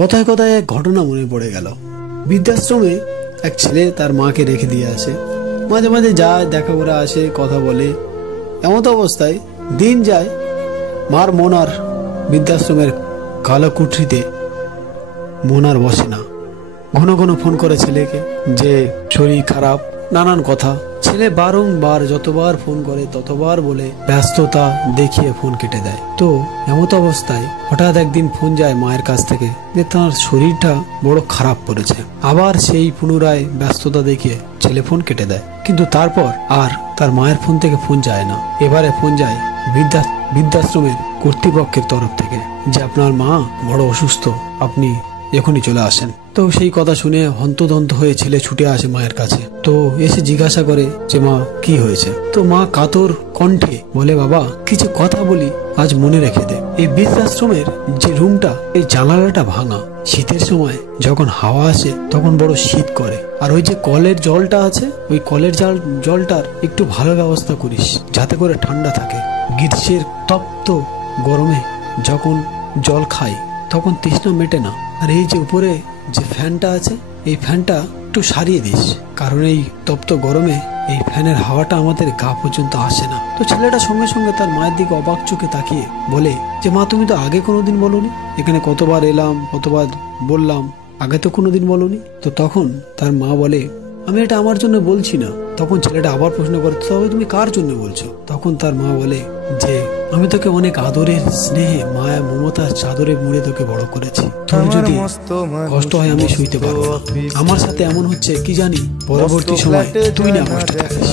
কথায় কথায় এক ঘটনা মনে পড়ে গেল। বৃদ্ধাশ্রমে এক ছেলে তার মাকে রেখে দিয়ে আসে, মাঝে মাঝে যায়, দেখা করে আসে, কথা বলে। এমত অবস্থায় দিন যায়, মার মন আর বৃদ্ধাশ্রমের কালো কুঠরিতে মন আর বসে না। ঘন ঘন ফোন করে ছেলেকে যে শরীর খারাপ, নানান কথা। ছেলে বারংবার যতবার ফোন করে ততবার বলে ব্যস্ততা দেখিয়ে ফোন কেটে দেয়। তো এমত অবস্থায় হঠাৎ একদিন ফোন যায় মায়ের কাছ থেকে যে তার শরীরটা বড় খারাপ পড়েছে। আবার সেই পুনরায় ব্যস্ততা দেখিয়ে ছেলে ফোন কেটে দেয়, কিন্তু তারপর আর তার মায়ের ফোন থেকে ফোন যায় না। এবারে ফোন যায় বৃদ্ধাশ্রমের কর্তৃপক্ষের তরফ থেকে যে আপনার মা বড় অসুস্থ, আপনি এখনই চলে আসেন। তো সেই কথা শুনে হন্তদন্ত হয়ে ছেলে ছুটে আসে মায়ের কাছে। তো এসে জিজ্ঞাসা করে যে মা কি হয়েছে। তো মা কাতর কণ্ঠে বলে, বাবা কিছু কথা বলি, আজ মনে রেখে দে। এই বৃদ্ধাশ্রমের যে রুমটা, এই জানালাটা ভাঙা। শীতের সময় যখন হাওয়া আসে তখন বড় শীত করে। আর ওই যে কলের জলটা আছে, ওই কলের জলটার একটু ভালো ব্যবস্থা করিস যাতে করে ঠান্ডা থাকে। গ্রীষ্মের তপ্ত গরমে যখন জল খাই তখন তৃষ্ণা মেটে না। আর এই যে উপরে যে ফ্যানটা আছে, এই ফ্যানটা একটু সারিয়ে দিস, কারণ এই তপ্ত গরমে এই ফ্যানের হাওয়াটা আমাদের গা পর্যন্ত আসে না। তো ছেলেটা সঙ্গে সঙ্গে তার মায়ের দিকে অবাক চোখে তাকিয়ে বলে যে মা তুমি তো আগে কোনোদিন বলনি, এখানে কতবার এলাম, কতবার বললাম, আগে তো কোনোদিন বলনি। তো তখন তার মা বলে, আমি এটা আমার জন্য বলছি না। তখন ছেলেটা আবার প্রশ্ন করে, তবে তুমি কার জন্য বলছো? তখন তার মা বলে যে আমি তোকে অনেক আদরের, স্নেহে, মায়া, মমতার চাদরে মুড়ে তোকে বড় করেছি। তোর যদি কষ্ট হয় আমি সইতে পারবো না। আমার সাথে এমন হচ্ছে কি জানি, পরবর্তী সময় তুই না কষ্ট থাকিস।